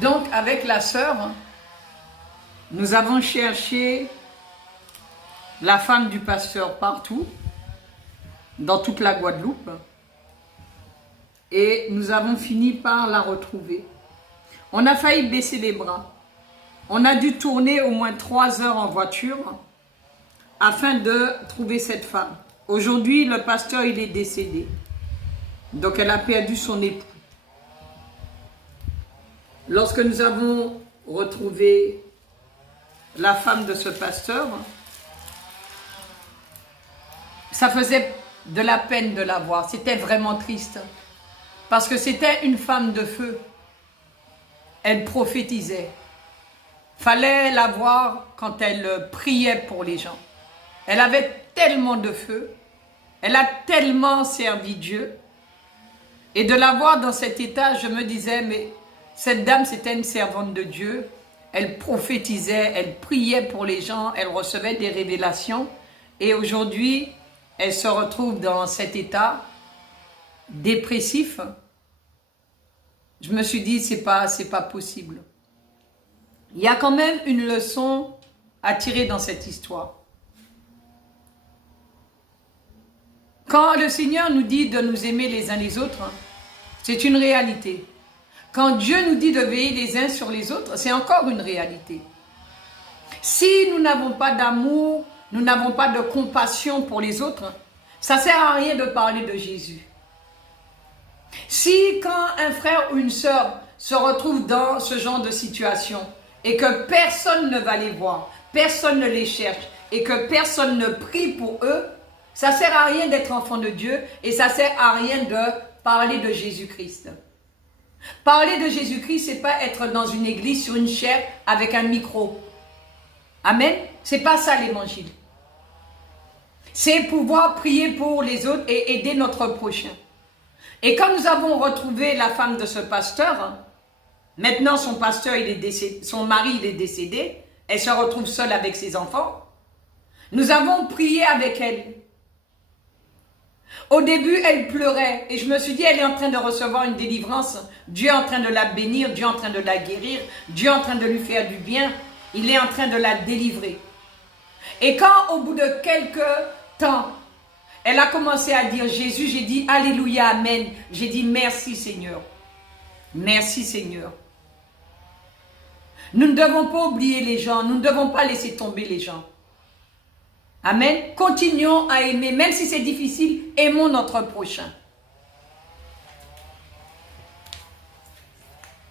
Donc, avec la sœur, nous avons cherché la femme du pasteur partout, dans toute la Guadeloupe, et nous avons fini par la retrouver. On a failli baisser les bras. On a dû tourner au moins 3 heures en voiture afin de trouver cette femme. Aujourd'hui, le pasteur, il est décédé. Donc, elle a perdu son époux. Lorsque nous avons retrouvé la femme de ce pasteur, ça faisait de la peine de la voir. C'était vraiment triste. Parce que c'était une femme de feu. Elle prophétisait. Fallait la voir quand elle priait pour les gens. Elle avait tellement de feu. Elle a tellement servi Dieu. Et de la voir dans cet état, je me disais, mais cette dame, c'était une servante de Dieu. Elle prophétisait, elle priait pour les gens, elle recevait des révélations. Et aujourd'hui, elle se retrouve dans cet état dépressif. Je me suis dit, c'est pas possible. Il y a quand même une leçon à tirer dans cette histoire. Quand le Seigneur nous dit de nous aimer les uns les autres, c'est une réalité. Quand Dieu nous dit de veiller les uns sur les autres, c'est encore une réalité. Si nous n'avons pas d'amour, nous n'avons pas de compassion pour les autres, ça ne sert à rien de parler de Jésus. Si quand un frère ou une sœur se retrouve dans ce genre de situation et que personne ne va les voir, personne ne les cherche et que personne ne prie pour eux, ça ne sert à rien d'être enfant de Dieu et ça ne sert à rien de parler de Jésus-Christ. Parler de Jésus-Christ, ce n'est pas être dans une église sur une chaire avec un micro. Amen. Ce n'est pas ça l'évangile. C'est pouvoir prier pour les autres et aider notre prochain. Et quand nous avons retrouvé la femme de ce pasteur, maintenant son pasteur, il est décédé, son mari il est décédé, elle se retrouve seule avec ses enfants, nous avons prié avec elle. Au début, elle pleurait et je me suis dit, elle est en train de recevoir une délivrance. Dieu est en train de la bénir, Dieu est en train de la guérir, Dieu est en train de lui faire du bien. Il est en train de la délivrer. Et quand, au bout de quelques temps, elle a commencé à dire Jésus, j'ai dit Alléluia, Amen. J'ai dit merci Seigneur. Merci Seigneur. Nous ne devons pas oublier les gens, nous ne devons pas laisser tomber les gens. Amen. Continuons à aimer, même si c'est difficile, aimons notre prochain.